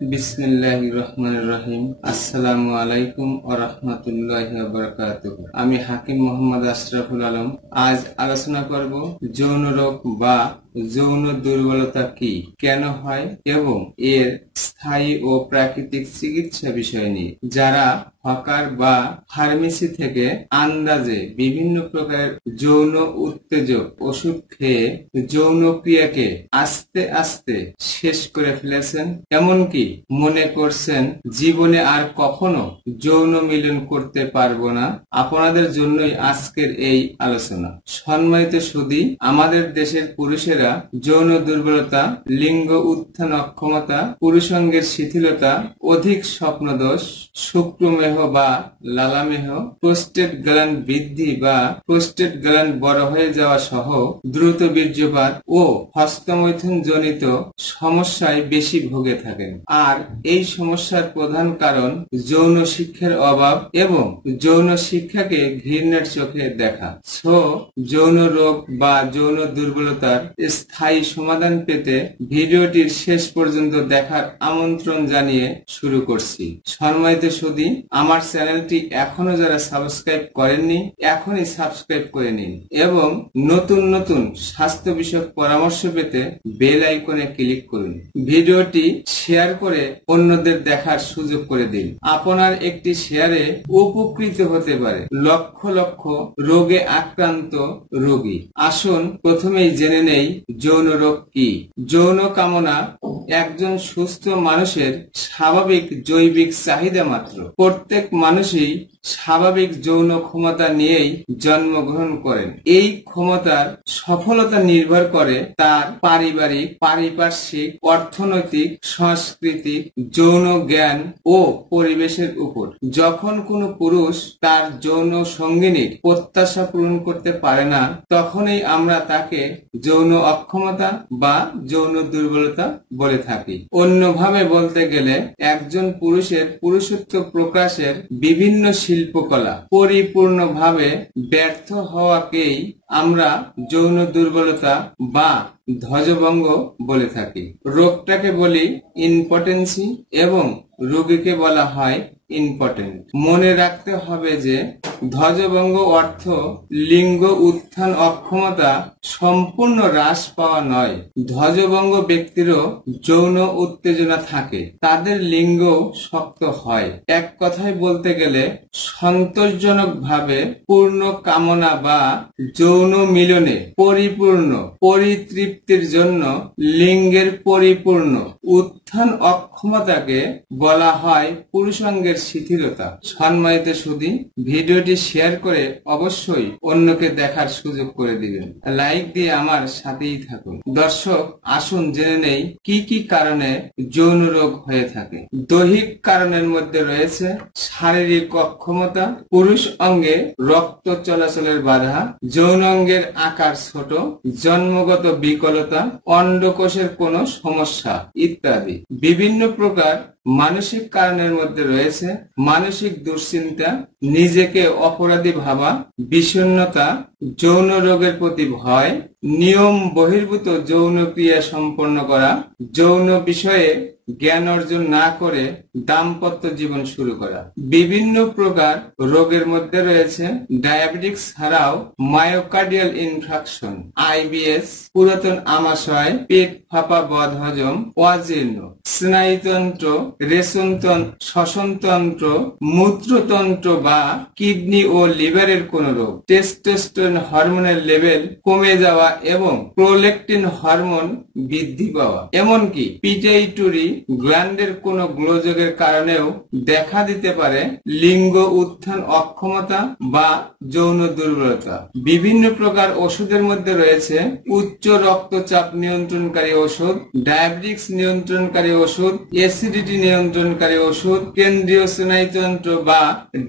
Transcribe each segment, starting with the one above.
বিসমিল্লাহির রহমানির রহিম। আসসালামু আলাইকুম ওয়া রাহমাতুল্লাহি ওয়া বারাকাতুহু। আমি হাকিম মোহাম্মদ আশরাফুল আলম। আজ আলোচনা করব যৌন রোগ বা যৌন দুর্বলতা কি, কেন হয় এবং এর স্থায়ী ও প্রাকৃতিক চিকিৎসা বিষয় নিয়ে। যারা হকার বা ফার্মেসি থেকে আন্দাজে বিভিন্ন প্রকার যৌন উত্তেজক ওষুধ খেয়ে যৌন ক্রিয়াকে আস্তে আস্তে শেষ করে ফেলেছেন, এমনকি মনে করছেন জীবনে আর কখনো যৌন মিলন করতে পারবো না, আপনাদের জন্যই আজকের এই আলোচনা। সম্মানিত সুধী, আমাদের দেশের পুরুষেরা যৌন দুর্বলতা, লিঙ্গ উত্থান অক্ষমতা, পুরুষাঙ্গের শিথিলতা, অধিক স্বপ্নদোষ, শুক্রমেহ বা লালামেহ, প্রোস্টেট গ্ল্যান্ড বৃদ্ধি বা প্রোস্টেট গ্ল্যান্ড বড় হয়ে যাওয়া সহ দ্রুত বীর্যপাত ও হস্তমৈথুন জনিত সমস্যায় বেশি ভোগে থাকেন। আর এই সমস্যার প্রধান কারণ যৌন শিক্ষার অভাব এবং যৌন শিক্ষাকে ঘৃণার চোখে দেখা। যৌন রোগ বা যৌন দুর্বলতার স্থায়ী সমাধান পেতে ভিডিওটির শেষ পর্যন্ত দেখার আমন্ত্রণ জানিয়ে শুরু করছি। সম্মানিত সুধী, আমার চ্যানেলটি এখনো যারা সাবস্ক্রাইব করেননি, এখনই সাবস্ক্রাইব করে নিন এবং নতুন নতুন স্বাস্থ্য বিষয়ক পরামর্শ পেতে বেল আইকনে ক্লিক করুন। ভিডিওটি শেয়ার করে অন্যদের দেখার সুযোগ করে দিন। আপনার একটি শেয়ারে উপকৃত হতে পারে লক্ষ লক্ষ রোগে আক্রান্ত রোগী। আসুন প্রথমেই জেনে নেই যৌন রোগ কি। যৌন কামনা একজন সুস্থ মানুষের স্বাভাবিক জৈবিক চাহিদা মাত্র। প্রত্যেক মানুষই স্বাভাবিক যৌন ক্ষমতা নিয়েই জন্মগ্রহণ করেন। এই ক্ষমতার সফলতা নির্ভর করে তার পারিবারিক, পারিপার্শ্বিক, অর্থনৈতিক, সাংস্কৃতিক, যৌন জ্ঞান ও পরিবেশের উপর। যখন কোনো পুরুষ তার যৌন সঙ্গিনীর প্রত্যাশা পূরণ করতে পারে না, তখনই আমরা তাকে যৌন অক্ষমতা বা যৌন দুর্বলতা বলে থাকি। অন্যভাবে বলতে গেলে একজন পুরুষের পুরুষত্ব প্রকাশের বিভিন্ন শিল্পকলা পরিপূর্ণভাবে ব্যর্থ হওয়াকেই আমরা যৌন দুর্বলতা বা ধ্বজভঙ্গ বলে থাকি। রোগটাকে বলি ইম্পটেন্সি এবং রোগীকে বলা হয় ইম্পটেন্ট। মনে রাখতে হবে যে ধ্বজভঙ্গ অর্থ লিঙ্গ উত্থান অক্ষমতা সম্পূর্ণ হ্রাস পাওয়া নয়। ধ্বজভঙ্গ ব্যক্তিরও যৌন উত্তেজনা থাকে, তাদের লিঙ্গ শক্ত হয়। এক কথায় বলতে গেলে সন্তোষজনক ভাবে পূর্ণ কামনা বা যৌন মিলনে পরিপূর্ণ পরিতৃপ্তির জন্য লিঙ্গের পরিপূর্ণ উত্থান অক্ষমতাকে বলা হয় পুরুষাঙ্গের শিথিলতা। সম্মানিত সুধী, ভিডিওটি শেয়ার করে অবশ্যই অন্যকে দেখার সুযোগ করে দিবেন। লাইক দিয়ে আমার সাথেই থাকুন। দর্শক, আসুন জেনে নেই কি কি কারণে যৌন রোগ হয়ে থাকে। দৈহিক কারণের মধ্যে রয়েছে শারীরিক অক্ষমতা, পুরুষ অঙ্গে রক্ত চলাচলের বাধা, যৌন অঙ্গের আকার ছোট, জন্মগত বিকলতা, অন্ডকোষের কোনো সমস্যা ইত্যাদি। বিভিন্ন প্রকার মানসিক কারণের মধ্যে রয়েছে মানসিক দুশ্চিন্তা, নিজেকে অপরাধী ভাবা, বিষণ্ণতা, যৌন রোগের প্রতি ভয়, নিয়ম বহির্ভূত যৌন ক্রিয়া সম্পন্ন করা, যৌন বিষয়ে জ্ঞান অর্জন না করে দাম্পত্য জীবন শুরু করা। বিভিন্ন প্রকার রোগের মধ্যে রয়েছে ডায়াবেটিস ছাড়াও মায়োকার্ডিয়াল ইনফ্রাকশন, আইবিএস, পুরাতন আমাশয়, পেট ফাঁপা, বদহজম, অজীর্ণ, স্নায়ুতন্ত্র, রেচনতন্ত্র, শ্বসনতন্ত্র, মূত্রতন্ত্র বা কিডনি ও লিভারের কোন রোগ, টেস্টোস্টেরন হরমোনের লেভেল কমে যাওয়া এবং প্রোল্যাকটিন হরমোন বৃদ্ধি পাওয়া, এমনকি পিটুইটারি গ্ল্যান্ডের কোন গোলযোগের কারণেও দেখা দিতে পারে লিঙ্গ উত্থান অক্ষমতা বা যৌন দুর্বলতা। বিভিন্ন প্রকার ওষুধের মধ্যে রয়েছে উচ্চ রক্তচাপ নিয়ন্ত্রণকারী ওষুধ, ডায়াবেটিস নিয়ন্ত্রণকারী ওষুধ, অ্যাসিডিটি নিয়ন্ত্রণকারী ওষুধ, কেন্দ্রীয় স্নায়ুতন্ত্র বা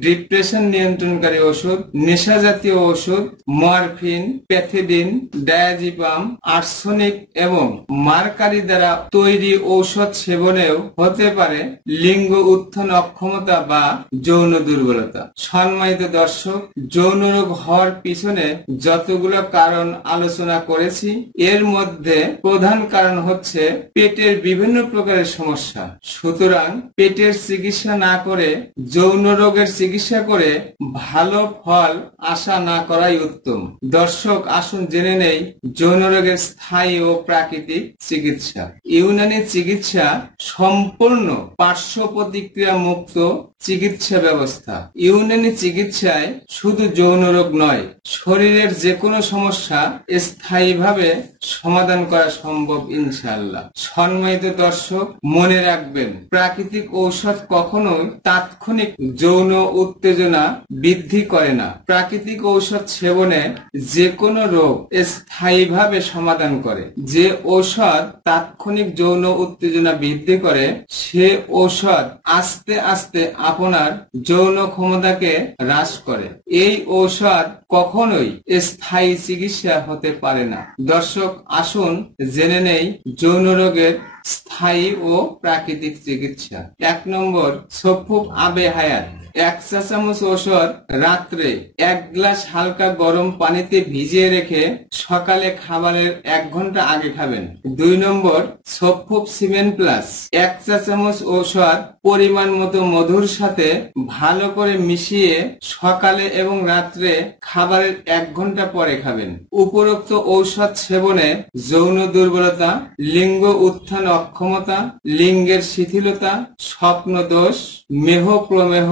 ড্রিপ ডিপ্রেশন নিয়ন্ত্রণকারী ওষুধ, নেশা জাতীয় ওষুধ, মরফিন, প্যাথিডিন, ডায়াজিপাম, আর্সেনিক এবং মার্কারি দ্বারা তৈরি ঔষধ সেবনেও হতে পারে লিঙ্গ উত্থান অক্ষমতা বা যৌন দুর্বলতা। সম্মানিত দর্শক, যৌন রোগ হওয়ার পিছনে যতগুলো কারণ আলোচনা করেছি, এর মধ্যে প্রধান কারণ হচ্ছে পেটের বিভিন্ন প্রকারের সমস্যা। সুতরাং পেটের চিকিৎসা না করে যৌন রোগের চিকিৎসা করে ভালো ফল আশা না করাই উত্তম। দর্শক, আসুন জেনে নেই যৌন রোগের স্থায়ী ও প্রাকৃতিক চিকিৎসা। ইউনানি চিকিৎসা সম্পূর্ণ পার্শ্ব প্রতিক্রিয়া মুক্ত চিকিৎসা ব্যবস্থা। ইউনানি চিকিৎসায় শুধু যৌন রোগ নয়, শরীরের যে কোনো সমস্যা স্থায়ীভাবে সমাধান করা সম্ভব ইনশাআল্লাহ। সম্মানিত দর্শক, মনে রাখবেন, প্রাকৃতিক ঔষধ কখনোই তাৎক্ষণিক যৌন উত্তেজনা বৃদ্ধি করে না। প্রাকৃতিক ঔষধ সেবনে যে কোনো রোগ স্থায়ীভাবে সমাধান করে। যে ঔষধ তাৎক্ষণিক যৌন উত্তেজনা বৃদ্ধি করে, সে ঔষধ আস্তে আস্তে আপনার যৌন ক্ষমতাকে হ্রাস করে। এই ঔষধ কখনোই স্থায়ী চিকিৎসা হতে পারে না। দর্শক, আসুন জেনে নেই যৌন রোগের স্থায়ী ও প্রাকৃতিক চিকিৎসা। 1 নম্বর, সফুক আবে হায়াত। 1 চা চামচ ঔষধ রাত্রে 1 গ্লাস হালকা গরম পানিতে ভিজিয়ে রেখে সকালে খাবারের 1 ঘন্টা আগে খাবেন। 2 নম্বর, সফুক সিমেন্ট প্লাস। 1 চা চামচ ঔষধ পরিমাণ মতো মধুর সাথে ভালো করে মিশিয়ে সকালে এবং রাত্রে খাবারের 1 ঘন্টা পরে খাবেন। উপরোক্ত ঔষধ সেবনে যৌন দুর্বলতা, লিঙ্গ উত্থান অক্ষমতা, লিঙ্গের শিথিলতা, স্বপ্ন দোষ, মেহ প্রমেহ,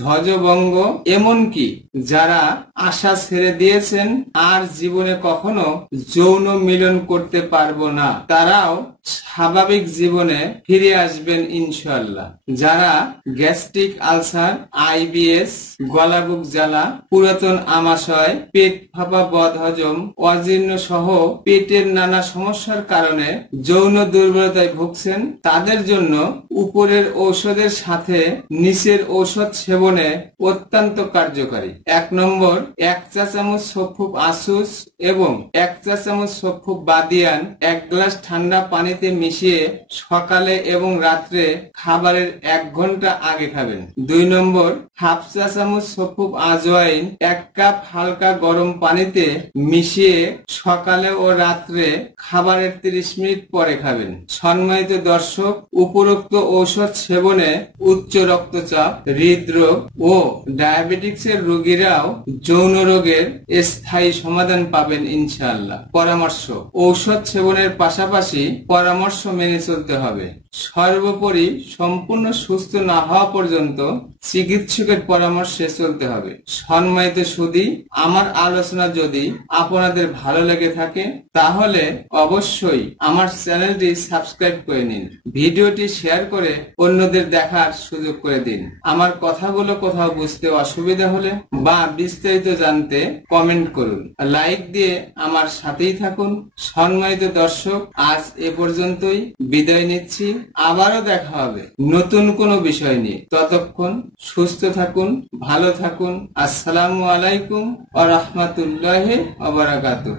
ধ্বজভঙ্গ, এমনকি যারা আশা ছেড়ে দিয়েছেন আর জীবনে কখনো যৌন মিলন করতে পারবো না, তারাও স্বাভাবিক জীবনে ফিরে আসবেন ইনশাআল্লাহ। যারা গ্যাস্ট্রিক আলসার, আইবিএস, গলাবুক জ্বালা, পুরাতন আমাশয়, পেট ফাঁপা, বদহজম, অজীর্ণ সহ পেটের নানা সমস্যার কারণে যৌন দুর্বলতায় ভুগছেন, তাদের জন্য উপরের ঔষধের সাথে নিচের ঔষধ সেবনে অত্যন্ত কার্যকারী। 1 নম্বর, 1 চা চামচ সফুক আসুস এবং 1 চা চামচ সফুক বাদিয়ান 1 গ্লাস ঠান্ডা পানিতে মিশিয়ে সকালে এবং রাত্রে খাবারের 1 ঘন্টা আগে খাবেন। 2 নম্বর, হাফ চা চামচ সফুক আজওয়াইন 1 কাপ হালকা গরম পানিতে মিশিয়ে সকালে ও রাত্রে খাবারের 30 মিনিট পরে খাবেন। সম্মানিত দর্শক, উপরোক্ত ঔষধ সেবনে উচ্চ রক্তচাপ, হৃদরোগ ও ডায়াবেটিক্সের রোগীরাও যৌন রোগের স্থায়ী সমাধান পাবেন ইনশাআল্লাহ। পরামর্শ: ঔষধ সেবনের পাশাপাশি পরামর্শ মেনে চলতে হবে। সর্বোপরি সম্পূর্ণ সুস্থ না হওয়া পর্যন্ত চিকিৎসকের পরামর্শে চলতে হবে। সম্মানিত সুধী, আমার আলোচনা যদি আপনাদের ভালো লেগে থাকে তাহলে অবশ্যই আমার চ্যানেলটি সাবস্ক্রাইব করে নিন, ভিডিওটি শেয়ার করে অন্যদের দেখার সুযোগ করে দিন। আমার কথাগুলো কোথাও বুঝতে অসুবিধা হলে বা বিস্তারিত জানতে কমেন্ট করুন, লাইক দিয়ে আমার সাথেই থাকুন। সম্মানিত দর্শক, আজ এ পর্যন্তই, বিদায় নিচ্ছি। আবারও দেখা হবে নতুন কোনো বিষয় নিয়ে। ততক্ষণ সুস্থ থাকুন, ভালো থাকুন। আসসালামু আলাইকুম ওয়া রাহমাতুল্লাহি ওয়া বারাকাতুহু।